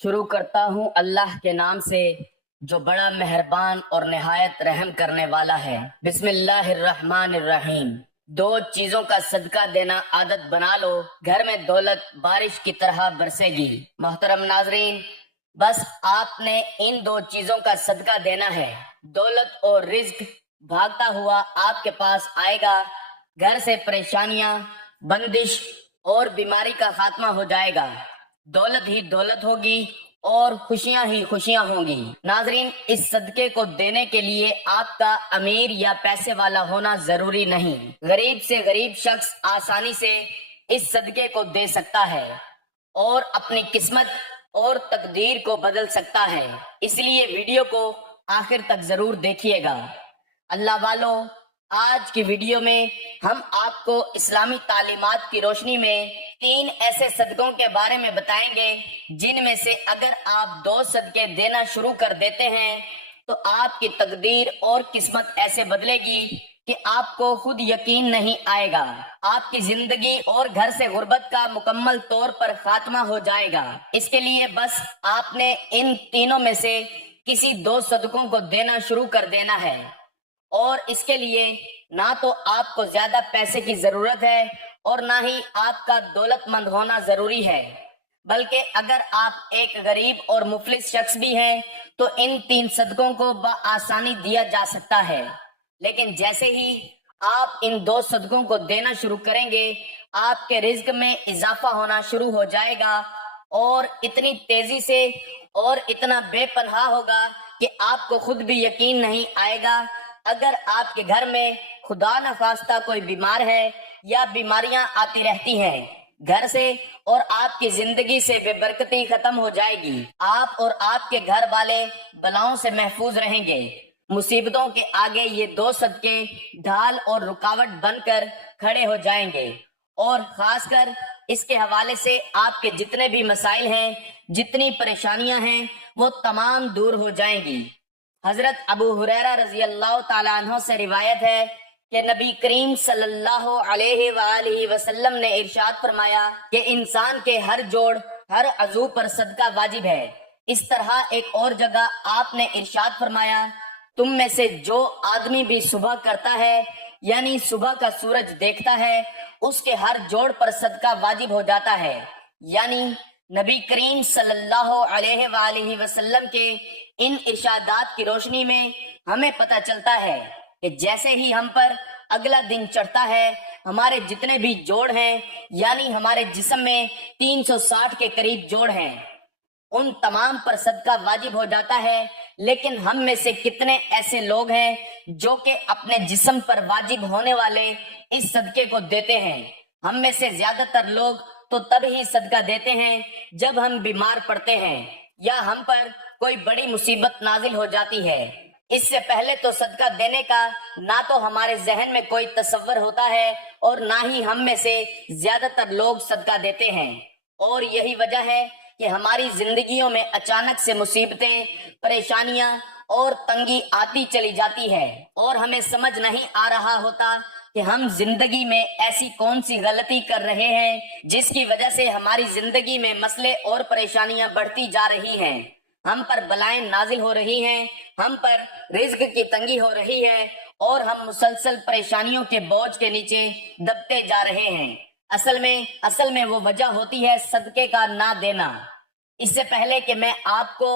شروع کرتا ہوں اللہ کے نام سے جو بڑا مہربان اور نہایت رحم کرنے والا ہے۔ بسم اللہ الرحمن الرحیم۔ دو چیزوں کا صدقہ دینا عادت بنا لو، گھر میں دولت بارش کی طرح برسے گی۔ محترم ناظرین، بس آپ نے ان دو چیزوں کا صدقہ دینا ہے، دولت اور رزق بھاگتا ہوا آپ کے پاس آئے گا، گھر سے پریشانیاں، بندش اور بیماری کا خاتمہ ہو جائے گا، دولت ہی دولت ہوگی اور خوشیاں ہی خوشیاں ہوں گی۔ ناظرین، اس صدقے کو دینے کے لیے آپ کا امیر یا پیسے والا ہونا ضروری نہیں، غریب سے غریب شخص آسانی سے اس صدقے کو دے سکتا ہے اور اپنی قسمت اور تقدیر کو بدل سکتا ہے، اس لیے ویڈیو کو آخر تک ضرور دیکھیے گا۔ اللہ والو، آج کی ویڈیو میں ہم آپ کو اسلامی تعلیمات کی روشنی میں 3 ایسے صدقوں کے بارے میں بتائیں گے جن میں سے اگر آپ 2 صدقے دینا شروع کر دیتے ہیں تو آپ کی تقدیر اور قسمت ایسے بدلے گی کہ آپ کو خود یقین نہیں آئے گا، آپ کی زندگی اور گھر سے غربت کا مکمل طور پر خاتمہ ہو جائے گا۔ اس کے لیے بس آپ نے ان تینوں میں سے کسی 2 صدقوں کو دینا شروع کر دینا ہے، اور اس کے لیے نہ تو آپ کو زیادہ پیسے کی ضرورت ہے اور نہ ہی آپ کا دولت مند ہونا ضروری ہے، بلکہ اگر آپ ایک غریب اور مفلس شخص بھی ہیں تو ان 3 صدقوں کو بآسانی دیا جا سکتا ہے، لیکن جیسے ہی آپ ان 2 صدقوں کو دینا شروع کریں گے آپ کے رزق میں اضافہ ہونا شروع ہو جائے گا، اور اتنی تیزی سے اور اتنا بے پناہ ہوگا کہ آپ کو خود بھی یقین نہیں آئے گا۔ اگر آپ کے گھر میں خدا نخواستہ کوئی بیمار ہے یا بیماریاں آتی رہتی ہیں، گھر سے اور آپ کی زندگی سے بے برکتی ختم ہو جائے گی، آپ اور آپ کے گھر والے بلاؤں سے محفوظ رہیں گے۔ مصیبتوں کے آگے یہ 2 صدقے ڈھال اور رکاوٹ بن کر کھڑے ہو جائیں گے، اور خاص کر اس کے حوالے سے آپ کے جتنے بھی مسائل ہیں، جتنی پریشانیاں ہیں، وہ تمام دور ہو جائیں گی۔ حضرت ابو ہریرہ رضی اللہ تعالیٰ عنہ سے روایت ہے کہ نبی کریم صلی اللہ علیہ وآلہ وسلم نے ارشاد فرمایا کہ انسان کے ہر جوڑ، ہر عضو پر صدقہ واجب ہے۔ اس طرح ایک اور جگہ آپ نے ارشاد فرمایا، تم میں سے جو آدمی بھی صبح کرتا ہے، یعنی صبح کا سورج دیکھتا ہے، اس کے ہر جوڑ پر صدقہ واجب ہو جاتا ہے۔ یعنی نبی کریم صلی اللہ علیہ وآلہ وسلم کے ان ارشادات کی روشنی میں ہمیں پتہ چلتا ہے کہ جیسے ہی ہم پر اگلا دن چڑھتا ہے، ہمارے جتنے بھی جوڑ ہیں، یعنی ہمارے جسم میں 360 کے قریب جوڑ ہیں، ان تمام پر صدقہ واجب ہو جاتا ہے۔ لیکن ہم میں سے کتنے ایسے لوگ ہیں جو کہ اپنے جسم پر واجب ہونے والے اس صدقے کو دیتے ہیں؟ ہم میں سے زیادہ تر لوگ تو تب ہی صدقہ دیتے ہیں جب ہم بیمار پڑتے ہیں یا ہم پر کوئی بڑی مصیبت نازل ہو جاتی ہے۔ اس سے پہلے تو صدقہ دینے کا نہ تو ہمارے ذہن میں کوئی تصور ہوتا ہے اور نہ ہی ہم میں سے زیادہ تر لوگ صدقہ دیتے ہیں، اور یہی وجہ ہے کہ ہماری زندگیوں میں اچانک سے مصیبتیں، پریشانیاں اور تنگی آتی چلی جاتی ہے، اور ہمیں سمجھ نہیں آ رہا ہوتا کہ ہم زندگی میں ایسی کون سی غلطی کر رہے ہیں جس کی وجہ سے ہماری زندگی میں مسئلے اور پریشانیاں بڑھتی جا رہی ہیں، ہم پر بلائیں نازل ہو رہی ہیں، ہم پر رزق کی تنگی ہو رہی ہے، اور ہم مسلسل پریشانیوں کے بوجھ کے نیچے دبتے جا رہے ہیں۔ اصل میں وہ وجہ ہوتی ہے صدقے کا نہ دینا۔ اس سے پہلے کہ میں آپ کو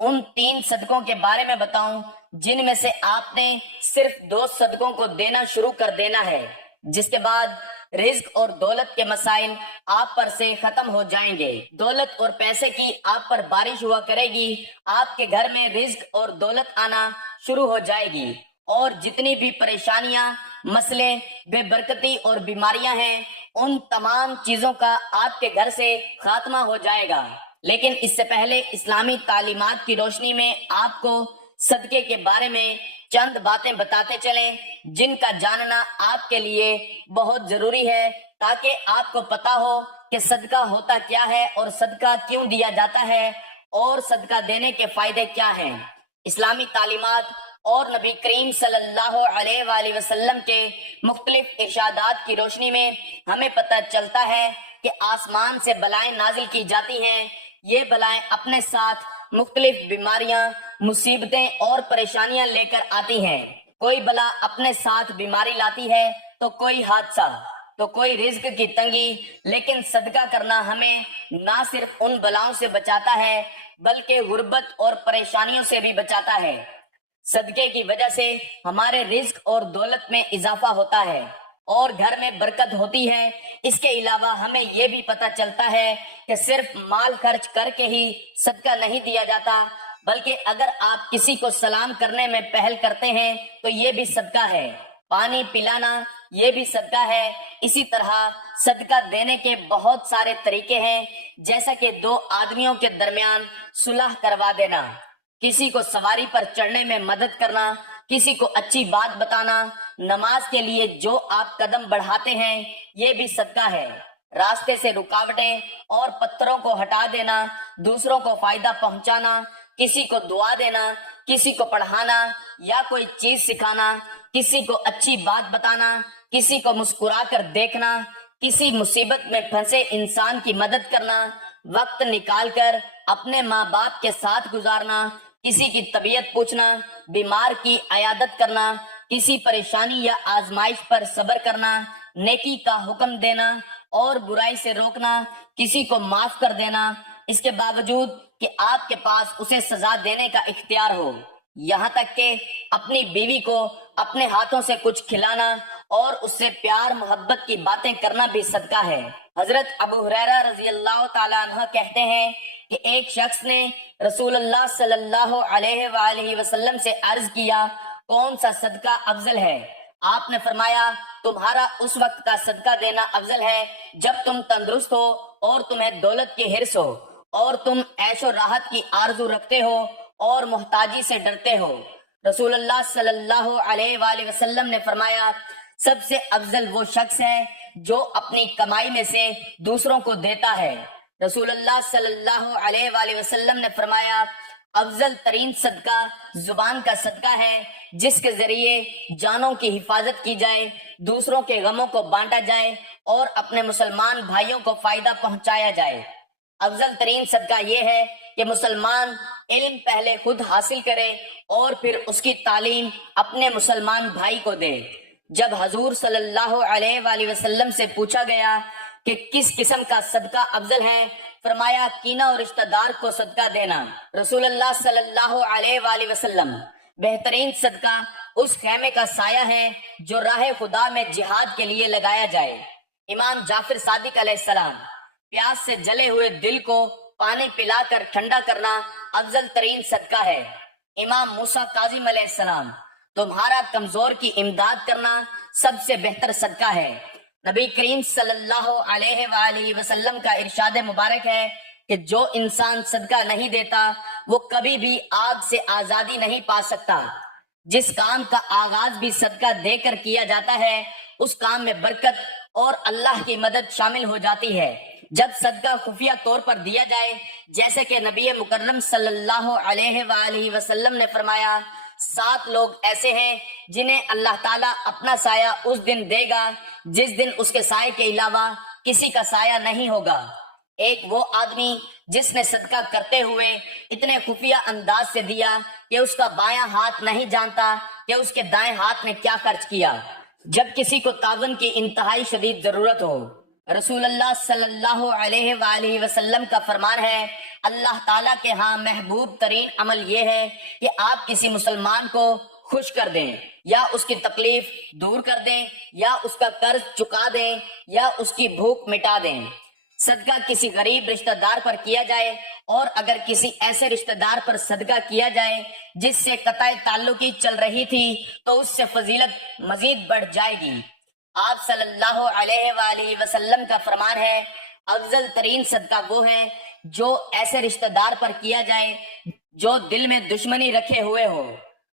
ان 3 صدقوں کے بارے میں بتاؤں جن میں سے آپ نے صرف 2 صدقوں کو دینا شروع کر دینا ہے، جس کے بعد رزق اور دولت کے مسائل آپ پر سے ختم ہو جائیں گے، دولت اور پیسے کی آپ پر بارش ہوا کرے گی، آپ کے گھر میں رزق اور دولت آنا شروع ہو جائے گی، اور جتنی بھی پریشانیاں، مسئلے، بے برکتی اور بیماریاں ہیں، ان تمام چیزوں کا آپ کے گھر سے خاتمہ ہو جائے گا۔ لیکن اس سے پہلے اسلامی تعلیمات کی روشنی میں آپ کو صدقے کے بارے میں چند باتیں بتاتے چلیں جن کا جاننا آپ کے لیے بہت ضروری ہے، تاکہ آپ کو پتا ہو کہ صدقہ ہوتا کیا ہے اور صدقہ کیوں دیا جاتا ہے اور صدقہ دینے کے فائدے کیا ہیں۔ اسلامی تعلیمات اور نبی کریم صلی اللہ علیہ وآلہ وسلم کے مختلف ارشادات کی روشنی میں ہمیں پتہ چلتا ہے کہ آسمان سے بلائیں نازل کی جاتی ہیں یہ بلائیں اپنے ساتھ مختلف بیماریاں، مصیبتیں اور پریشانیاں لے کر آتی ہیں۔ کوئی بلا اپنے ساتھ بیماری لاتی ہے تو کوئی حادثہ، تو کوئی رزق کی تنگی، لیکن صدقہ کرنا ہمیں نہ صرف ان بلاؤں سے بچاتا ہے بلکہ غربت اور پریشانیوں سے بھی بچاتا ہے۔ صدقے کی وجہ سے ہمارے رزق اور دولت میں اضافہ ہوتا ہے اور گھر میں برکت ہوتی ہے۔ اس کے علاوہ ہمیں یہ بھی پتہ چلتا ہے کہ صرف مال خرچ کر کے ہی صدقہ نہیں دیا جاتا، بلکہ اگر آپ کسی کو سلام کرنے میں پہل کرتے ہیں تو یہ بھی صدقہ ہے۔ پانی پلانا یہ بھی صدقہ ہے۔ اسی طرح صدقہ دینے کے بہت سارے طریقے ہیں، جیسا کہ دو آدمیوں کے درمیان صلح کروا دینا، کسی کو سواری پر چڑھنے میں مدد کرنا، کسی کو اچھی بات بتانا، نماز کے لیے جو آپ قدم بڑھاتے ہیں یہ بھی صدقہ ہے۔ راستے سے رکاوٹیں اور پتھروں کو ہٹا دینا، دوسروں کو فائدہ پہنچانا، کسی کو دعا دینا، کسی کو پڑھانا یا کوئی چیز سکھانا، کسی کو اچھی بات بتانا، کسی کو مسکرا کر دیکھنا، کسی مصیبت میں پھنسے انسان کی مدد کرنا، وقت نکال کر اپنے ماں باپ کے ساتھ گزارنا، کسی کی طبیعت پوچھنا، بیمار کی عیادت کرنا، کسی پریشانی یا آزمائش پر صبر کرنا، نیکی کا حکم دینا اور برائی سے روکنا، کسی کو معاف کر دینا، اس کے باوجود کہ آپ کے پاس اسے سزا دینے کا اختیار ہو، یہاں تک کہ اپنی بیوی کو اپنے ہاتھوں سے کچھ کھلانا اور اس سے پیار محبت کی باتیں کرنا بھی صدقہ ہے۔ حضرت ابو ہریرہ رضی اللہ تعالیٰ عنہ کہتے ہیں کہ ایک شخص نے رسول اللہ صلی اللہ علیہ وآلہ وسلم سے عرض کیا، کون سا صدقہ افضل ہے؟ آپ نے فرمایا، تمہارا اس وقت کا صدقہ دینا افضل ہے جب تم تندرست ہو اور تمہیں دولت کی حرص ہو اور تم عیش و راحت کی آرزو رکھتے ہو اور محتاجی سے ڈرتے ہو۔ رسول اللہ صلی اللہ علیہ وآلہ وسلم نے فرمایا، سب سے افضل وہ شخص ہے جو اپنی کمائی میں سے دوسروں کو دیتا ہے۔ رسول اللہ صلی اللہ علیہ وآلہ وسلم نے فرمایا، افضل ترین صدقہ زبان کا صدقہ ہے، جس کے ذریعے جانوں کی حفاظت کی جائے، دوسروں کے غموں کو بانٹا جائے اور اپنے مسلمان بھائیوں کو فائدہ پہنچایا جائے۔ افضل ترین صدقہ یہ ہے کہ مسلمان علم پہلے خود حاصل کرے اور پھر اس کی تعلیم اپنے مسلمان بھائی کو دے۔ جب حضور صلی اللہ علیہ وآلہ وسلم سے پوچھا گیا کہ کس قسم کا صدقہ افضل ہے، فرمایا کینہ اور رشتہ دار کو صدقہ دینا۔ رسول اللہ صلی اللہ علیہ وآلہ وسلم، بہترین صدقہ اس خیمے کا سایہ ہے جو راہ خدا میں جہاد کے لیے لگایا جائے۔ امام جعفر صادق علیہ السلام، پیاس سے جلے ہوئے دل کو پانی پلا کر ٹھنڈا کرنا افضل ترین صدقہ ہے۔ امام موسیٰ کاظم علیہ السلام، تمہارا کمزور کی امداد کرنا سب سے بہتر صدقہ ہے۔ نبی کریم صلی اللہ علیہ وآلہ وسلم کا ارشاد مبارک ہے کہ جو انسان صدقہ نہیں دیتا وہ کبھی بھی آگ سے آزادی نہیں پا سکتا۔ جس کام کا آغاز بھی صدقہ دے کر کیا جاتا ہے اس کام میں برکت اور اللہ کی مدد شامل ہو جاتی ہے۔ جب صدقہ خفیہ طور پر دیا جائے، جیسے کہ نبی مکرم صلی اللہ علیہ وآلہ وسلم نے فرمایا، 7 لوگ ایسے ہیں جنہیں اللہ تعالیٰ اپنا سایہ اس دن دے گا جس دن اس کے سائے کے علاوہ کسی کا سایہ نہیں ہوگا۔ ایک وہ آدمی جس نے صدقہ کرتے ہوئے اتنے خفیہ انداز سے دیا کہ اس کا بایاں ہاتھ نہیں جانتا کہ اس کے دائیں ہاتھ نے کیا خرچ کیا۔ جب کسی کو تعاون کی انتہائی شدید ضرورت ہو، رسول اللہ صلی اللہ علیہ وآلہ وسلم کا فرمان ہے، اللہ تعالیٰ کے ہاں محبوب ترین عمل یہ ہے کہ آپ کسی مسلمان کو خوش کر دیں، یا اس کی تکلیف دور کر دیں، یا اس کا قرض چکا دیں، یا اس کی بھوک مٹا دیں۔ صدقہ کسی غریب رشتہ دار پر کیا جائے، اور اگر کسی ایسے رشتہ دار پر صدقہ کیا جائے جس سے قطع تعلقی چل رہی تھی تو اس سے فضیلت مزید بڑھ جائے گی۔ آپ صلی اللہ علیہ وآلہ وسلم کا فرمان ہے، افضل ترین صدقہ وہ ہے جو ایسے رشتہ دار پر کیا جائے جو دل میں دشمنی رکھے ہوئے ہو۔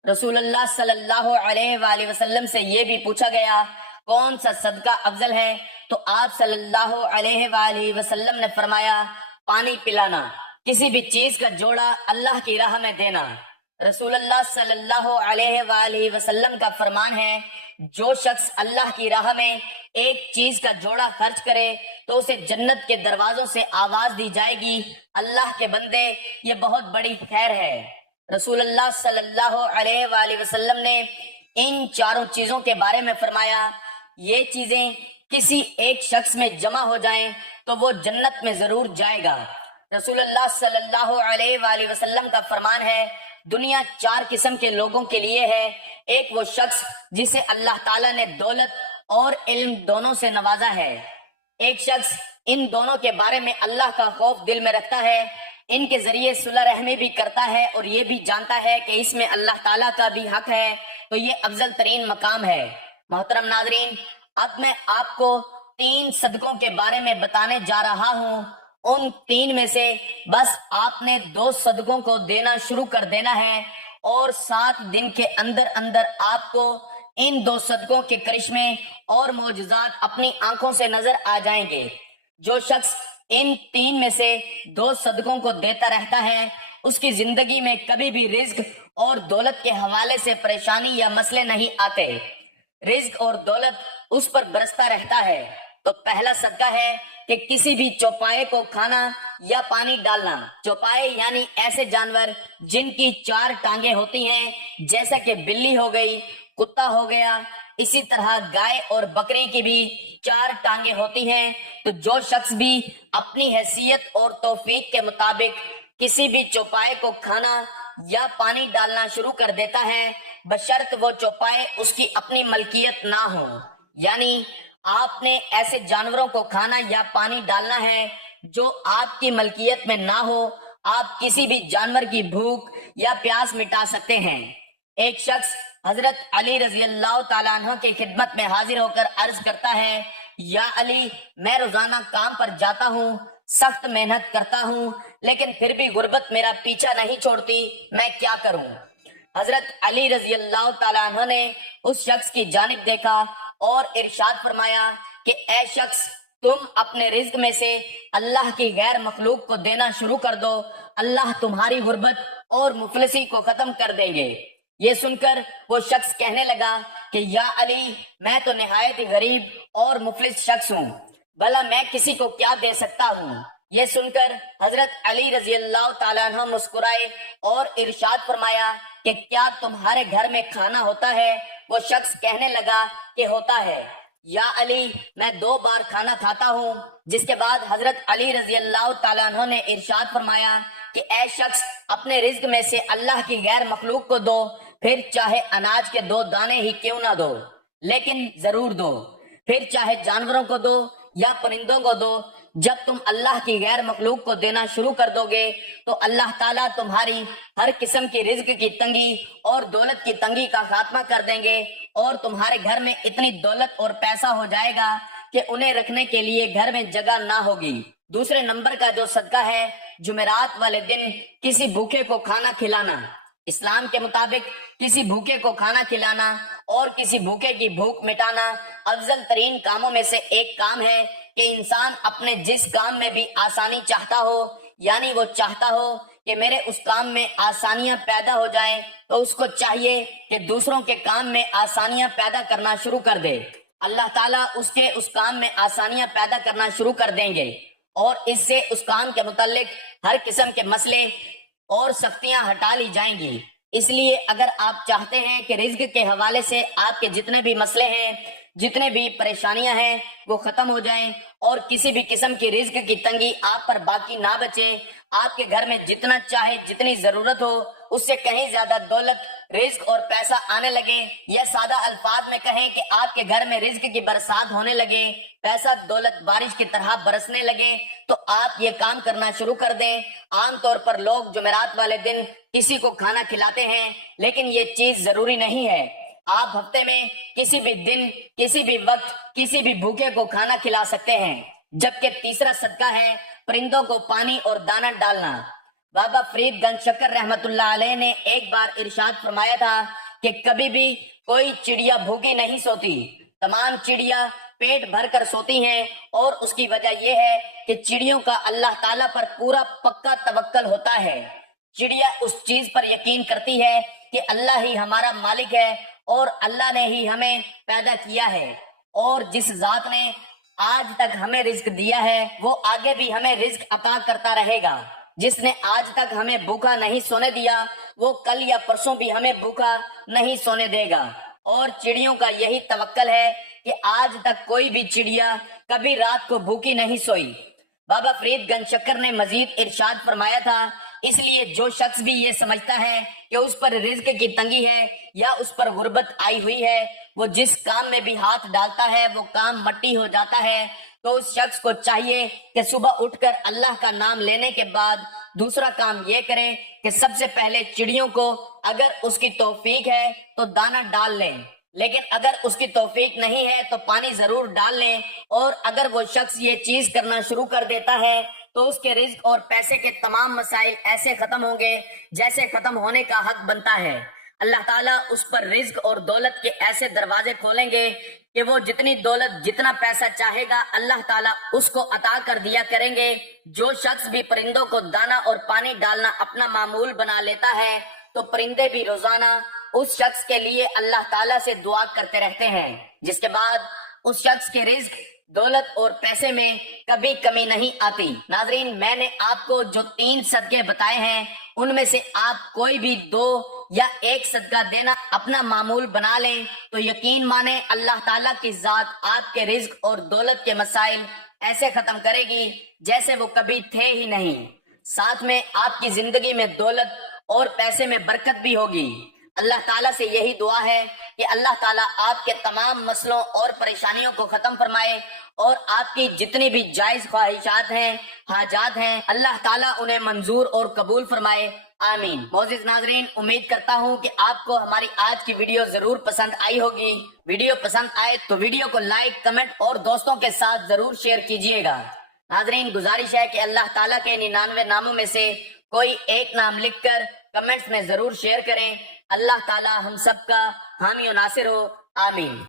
رسول اللہ صلی اللہ علیہ وآلہ وسلم سے یہ بھی پوچھا گیا، کون سا صدقہ افضل ہے؟ تو آپ صلی اللہ علیہ وآلہ وسلم نے فرمایا، پانی پلانا، کسی بھی چیز کا جوڑا اللہ کی راہ میں دینا۔ رسول اللہ صلی اللہ علیہ وآلہ وسلم کا فرمان ہے، جو شخص اللہ کی راہ میں ایک چیز کا جوڑا خرچ کرے تو اسے جنت کے دروازوں سے آواز دی جائے گی، اللہ کے بندے یہ بہت بڑی خیر ہے۔ رسول اللہ صلی اللہ علیہ وآلہ وسلم نے ان چاروں چیزوں کے بارے میں فرمایا، یہ چیزیں کسی ایک شخص میں جمع ہو جائیں تو وہ جنت میں ضرور جائے گا۔ رسول اللہ صلی اللہ علیہ وآلہ وسلم کا فرمان ہے، دنیا چار قسم کے لوگوں کے لیے ہے۔ ایک وہ شخص جسے اللہ تعالیٰ نے دولت اور علم دونوں سے نوازا ہے۔ ایک شخص ان دونوں کے بارے میں اللہ کا خوف دل میں رکھتا ہے، ان کے ذریعے صلح رحمی بھی کرتا ہے اور یہ بھی جانتا ہے کہ اس میں اللہ تعالیٰ کا بھی حق ہے، تو یہ افضل ترین مقام ہے۔ محترم ناظرین، اب میں آپ کو 3 صدقوں کے بارے میں بتانے جا رہا ہوں۔ ان 3 میں سے بس آپ نے 2 صدقوں کو دینا شروع کر دینا ہے اور 7 دن کے اندر اندر آپ کو ان 2 صدقوں کے کرشمے اور معجزات اپنی آنکھوں سے نظر آ جائیں گے۔ جو شخص ان 3 میں سے 2 صدقوں کو دیتا رہتا ہے، اس کی زندگی میں کبھی بھی رزق اور دولت کے حوالے سے پریشانی یا مسئلے نہیں آتے، رزق اور دولت اس پر برستا رہتا ہے۔ تو پہلا صدقہ ہے کہ کسی بھی چوپائے کو کھانا یا پانی ڈالنا۔ چوپائے یعنی ایسے جانور جن کی 4 ٹانگیں ہوتی ہیں، جیسا کہ بلی ہو گئی، کتا ہو گیا، اسی طرح گائے اور بکری کی بھی 4 ٹانگیں ہوتی ہیں۔ تو جو شخص بھی اپنی حیثیت اور توفیق کے مطابق کسی بھی چوپائے کو کھانا یا پانی ڈالنا شروع کر دیتا ہے، بشرط وہ چوپائے اس کی اپنی ملکیت نہ ہو، یعنی آپ نے ایسے جانوروں کو کھانا یا پانی ڈالنا ہے جو آپ کی ملکیت میں نہ ہو۔ آپ کسی بھی جانور کی بھوک یا پیاس مٹا سکتے ہیں۔ ایک شخص حضرت علی رضی اللہ تعالیٰ عنہ کی خدمت میں حاضر ہو کر عرض کرتا ہے، یا علی، میں روزانہ کام پر جاتا ہوں، سخت محنت کرتا ہوں، لیکن پھر بھی غربت میرا پیچھا نہیں چھوڑتی، میں کیا کروں؟ حضرت علی رضی اللہ تعالیٰ عنہ نے اس شخص کی جانب دیکھا اور ارشاد فرمایا کہ اے شخص، تم اپنے رزق میں سے اللہ کی غیر مخلوق کو دینا شروع کر دو، اللہ تمہاری غربت اور مفلسی کو ختم کر دیں گے۔ یہ سن کر وہ شخص کہنے لگا کہ یا علی، میں تو نہایت ہی غریب اور مفلس شخص ہوں، بھلا میں کسی کو کیا دے سکتا ہوں؟ یہ سن کر حضرت علی رضی اللہ تعالیٰ عنہ مسکرائے اور ارشاد فرمایا کہ کیا تمہارے گھر میں کھانا ہوتا ہے؟ وہ شخص کہنے لگا کہ ہوتا ہے۔ یا علی، میں 2 بار کھانا کھاتا ہوں۔ جس کے بعد حضرت علی رضی اللہ تعالیٰ عنہ نے ارشاد فرمایا کہ اے شخص، اپنے رزق میں سے اللہ کی غیر مخلوق کو دو، پھر چاہے اناج کے 2 دانے ہی کیوں نہ دو، لیکن ضرور دو۔ پھر چاہے جانوروں کو دو یا پرندوں کو دو۔ جب تم اللہ کی غیر مخلوق کو دینا شروع کر دو گے تو اللہ تعالیٰ تمہاری ہر قسم کی رزق کی تنگی اور دولت کی تنگی کا خاتمہ کر دیں گے، اور تمہارے گھر میں اتنی دولت اور پیسہ ہو جائے گا کہ انہیں رکھنے کے لیے گھر میں جگہ نہ ہوگی۔ دوسرے نمبر کا جو صدقہ ہے، جمعرات والے دن کسی بھوکے کو کھانا کھلانا۔ اسلام کے مطابق کسی بھوکے کو کھانا کھلانا اور کسی بھوکے کی بھوک مٹانا افضل ترین کاموں میں سے ایک کام ہے کہ انسان اپنے جس کام میں بھی آسانی چاہتا ہو، یعنی وہ چاہتا ہو کہ میرے اس کام میں آسانیاں پیدا ہو جائیں، تو اس کو چاہیے کہ دوسروں کے کام میں آسانیاں پیدا کرنا شروع کر دے۔ اللہ تعالیٰ اس کے اس کام میں آسانیاں پیدا کرنا شروع کر دیں گے اور اس سے اس کام کے متعلق ہر قسم کے مسئلے اور سختیاں ہٹا لی جائیں گی۔ اس لیے اگر آپ چاہتے ہیں کہ رزق کے حوالے سے آپ کے جتنے بھی مسئلے ہیں، جتنے بھی پریشانیاں ہیں، وہ ختم ہو جائیں اور کسی بھی قسم کی رزق کی تنگی آپ پر باقی نہ بچے، آپ کے گھر میں جتنا چاہے جتنی ضرورت ہو اس سے کہیں زیادہ دولت، رزق اور پیسہ آنے لگے، یا سادہ الفاظ میں کہیں کہ آپ کے گھر میں رزق کی برسات ہونے لگے، پیسہ دولت بارش کی طرح برسنے لگے، تو آپ یہ کام کرنا شروع کر دیں۔ عام طور پر لوگ جمعرات والے دن کسی کو کھانا کھلاتے ہیں، لیکن یہ چیز ضروری نہیں ہے۔ آپ ہفتے میں کسی بھی دن، کسی بھی وقت، کسی بھی بھوکے کو کھانا کھلا سکتے ہیں۔ جبکہ تیسرا صدقہ ہے پرندوں کو پانی اور دانہ ڈالنا۔ بابا فرید گنج شکر رحمت اللہ علیہ نے ایک بار ارشاد فرمایا تھا کہ کبھی بھی کوئی چڑیا بھوکی نہیں سوتی، تمام چڑیا پیٹ بھر کر سوتی ہیں، اور اس کی وجہ یہ ہے کہ چڑیوں کا اللہ تعالیٰ پر پورا پکا توکل ہوتا ہے۔ چڑیا اس چیز پر یقین کرتی ہے کہ اللہ ہی ہمارا مالک ہے اور اللہ نے ہی ہمیں پیدا کیا ہے، اور جس ذات نے آج تک ہمیں رزق دیا ہے وہ آگے بھی ہمیں رزق عطا کرتا رہے گا۔ جس نے آج تک ہمیں بھوکا نہیں سونے دیا وہ کل یا پرسوں بھی ہمیں بھوکا نہیں سونے دے گا۔ اور چڑیوں کا یہی توکل ہے کہ آج تک کوئی بھی چڑیا کبھی رات کو بھوکی نہیں سوئی۔ بابا فرید گنج شکر نے مزید ارشاد فرمایا تھا، اس لیے جو شخص بھی یہ سمجھتا ہے کہ اس پر رزق کی تنگی ہے یا اس پر غربت آئی ہوئی ہے، وہ جس کام میں بھی ہاتھ ڈالتا ہے وہ کام مٹی ہو جاتا ہے، تو اس شخص کو چاہیے کہ صبح اٹھ کر اللہ کا نام لینے کے بعد دوسرا کام یہ کرے کہ سب سے پہلے چڑیوں کو اگر اس کی توفیق ہے تو دانہ ڈال لیں، لیکن اگر اس کی توفیق نہیں ہے تو پانی ضرور ڈال لیں۔ اور اگر وہ شخص یہ چیز کرنا شروع کر دیتا ہے تو اس کے رزق اور پیسے کے تمام مسائل ایسے ختم ہوں گے جیسے ختم ہونے کا حق بنتا ہے۔ اللہ تعالیٰ اس پر رزق اور دولت کے ایسے دروازے کھولیں گے کہ وہ جتنی دولت جتنا پیسہ چاہے گا اللہ تعالیٰ اس کو عطا کر دیا کریں گے۔ جو شخص بھی پرندوں کو دانہ اور پانی ڈالنا اپنا معمول بنا لیتا ہے تو پرندے بھی روزانہ اس شخص کے لیے اللہ تعالیٰ سے دعا کرتے رہتے ہیں، جس کے بعد اس شخص کے رزق، دولت اور پیسے میں کبھی کمی نہیں آتی۔ ناظرین، میں نے آپ کو جو 3 صدقے بتائے ہیں ان میں سے آپ کوئی بھی 2 یا 1 صدقہ دینا اپنا معمول بنا لیں تو یقین مانیں اللہ تعالیٰ کی ذات آپ کے رزق اور دولت کے مسائل ایسے ختم کرے گی جیسے وہ کبھی تھے ہی نہیں۔ ساتھ میں آپ کی زندگی میں دولت اور پیسے میں برکت بھی ہوگی۔ اللہ تعالیٰ سے یہی دعا ہے کہ اللہ تعالیٰ آپ کے تمام مسئلوں اور پریشانیوں کو ختم فرمائے، اور آپ کی جتنی بھی جائز خواہشات ہیں، حاجات ہیں، اللہ تعالیٰ انہیں منظور اور قبول فرمائے، آمین۔ معزز ناظرین، امید کرتا ہوں کہ آپ کو ہماری آج کی ویڈیو ضرور پسند آئی ہوگی۔ ویڈیو پسند آئے تو ویڈیو کو لائک، کمنٹ اور دوستوں کے ساتھ ضرور شیئر کیجیے گا۔ ناظرین، گزارش ہے کہ اللہ تعالیٰ کے 99 ناموں میں سے کوئی ایک نام لکھ کر کمنٹس میں ضرور شیئر کریں۔ اللہ تعالیٰ ہم سب کا حامی و ناصر ہو، آمین۔